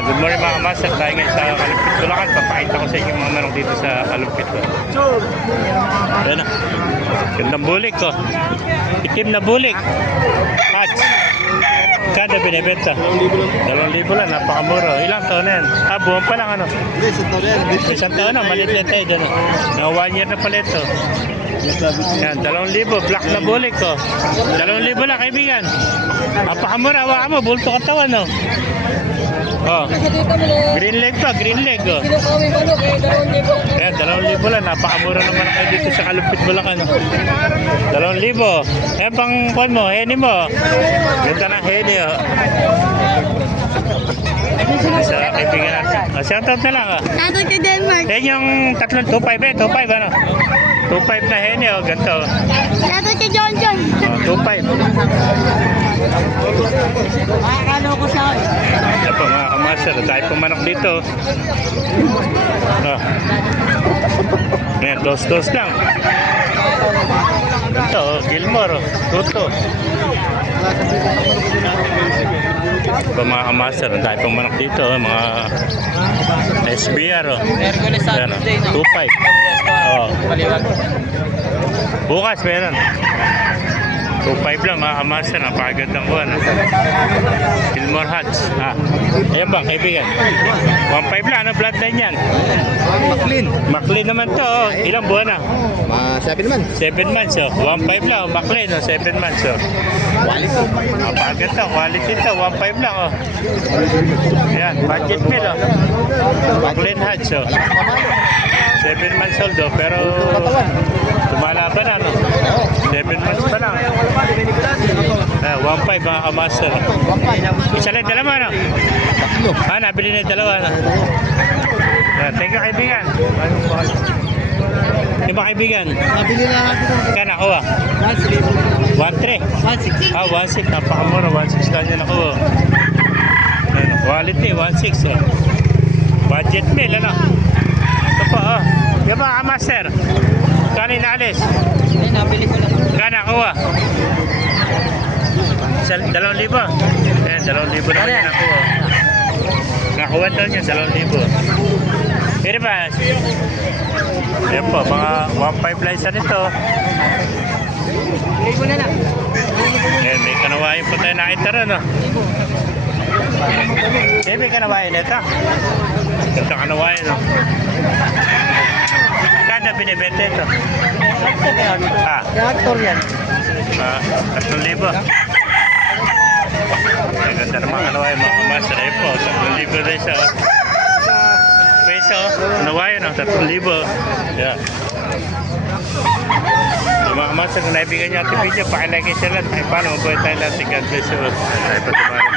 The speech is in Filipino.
Good morning mga kamaster. Tayo ngayon sa Kalumpit, Bulacan. Papakita ko sa inyo mga manok dito sa Kalumpit. Ayan na. Gandang bulik ko. Itim na bulik. Hatch. Kada binibenta? 2,000 lang. Napakamura. Ilang taon na yan? Buwan pa lang ano? Isang taon na. Malit na tayo dyan. Na 1 year na pala ito. Yan, 2,000. Black na bulik ko. 2,000 lang kaibigan. Napakamura. Hawakan mo. Bulto katawan no? Oh. Green leg pa, green leg oh. Yan, 2,000 lang. Napakamura naman kayo dito sa Kalumpit, Bulacan. 2,000. Yan pang kon mo, heni mo. Ganda ng heni oh. Sa kaibigan natin. Shoutout na lang oh. Shoutout kay Denmark. Yan yung 3, 2.5 eh. 2.5 ano? 2.5 na heni oh. Ganito oh. Shoutout kay John John. Oh, 2.5. Makakano ko sa akin. Ito po mga kamaster. Dahil pumanok dito. Oh. Ayan, dos lang. Ito, Gilmore, Tuto. Ito mga kamaster, dahil pumanok dito, mga SBR. Ayan, 2.5. Oh. Bukas meron. 2.5 lang mga kamaster, napakagandang buwan. Gilmore Hatch. Ayan bang, kaibigan? 1.5 lang, ano bloodline yan? McLean. McLean naman to, oh. Ilang buwan na? 7 months. 7 months, oh. 1.5 lang, oh. McLean, oh. 7 months, oh. Quality. Napakaganda, quality to, 1.5 lang, oh. Ayan, budget meal, oh. McLean Hatch, oh. 7 months old, oh. Pero tumalaban na, no? 7 months pa lang. 1.5 mga kamaster. Isa lang dalawa, no? Nabili na yung dalawa, no? Thank you, kaibigan. Yung ba kaibigan? Nabili na natin. Kaya nakuha? 1.3? 1.6. Napakamura. 1.6 lang yun nakuha. Quality, 1.6. Oh. Budget meal, ano? Ito po, oh. Yung ba, kamaster? Kano inaalis? Ay, nabili ko lang. Kaya nakuha? 2,000? Ayan, 2,000 naman yun nakuha. Nakuha daw niya, 2,000. Pero ba? Ayan po, mga 1.5 lang isa nito. Bili ko na lang. Ayan, may kanawain po tayo nakita rin, no? May kanawain ito. Ito kanawain, no? Kada binibenta ito? Reactor yan. 3,000. Ang ganda naman kanawain, mga kamaster. Ayan po, 3,000 na isa. Peso, kanawain, 3,000. Yeah. Yung mga kamaster, kung naibigan nyo ating video, pakilike kayo sila. Ay, paano mabuhay tayo lahat. God bless you. Tayo pa tumari.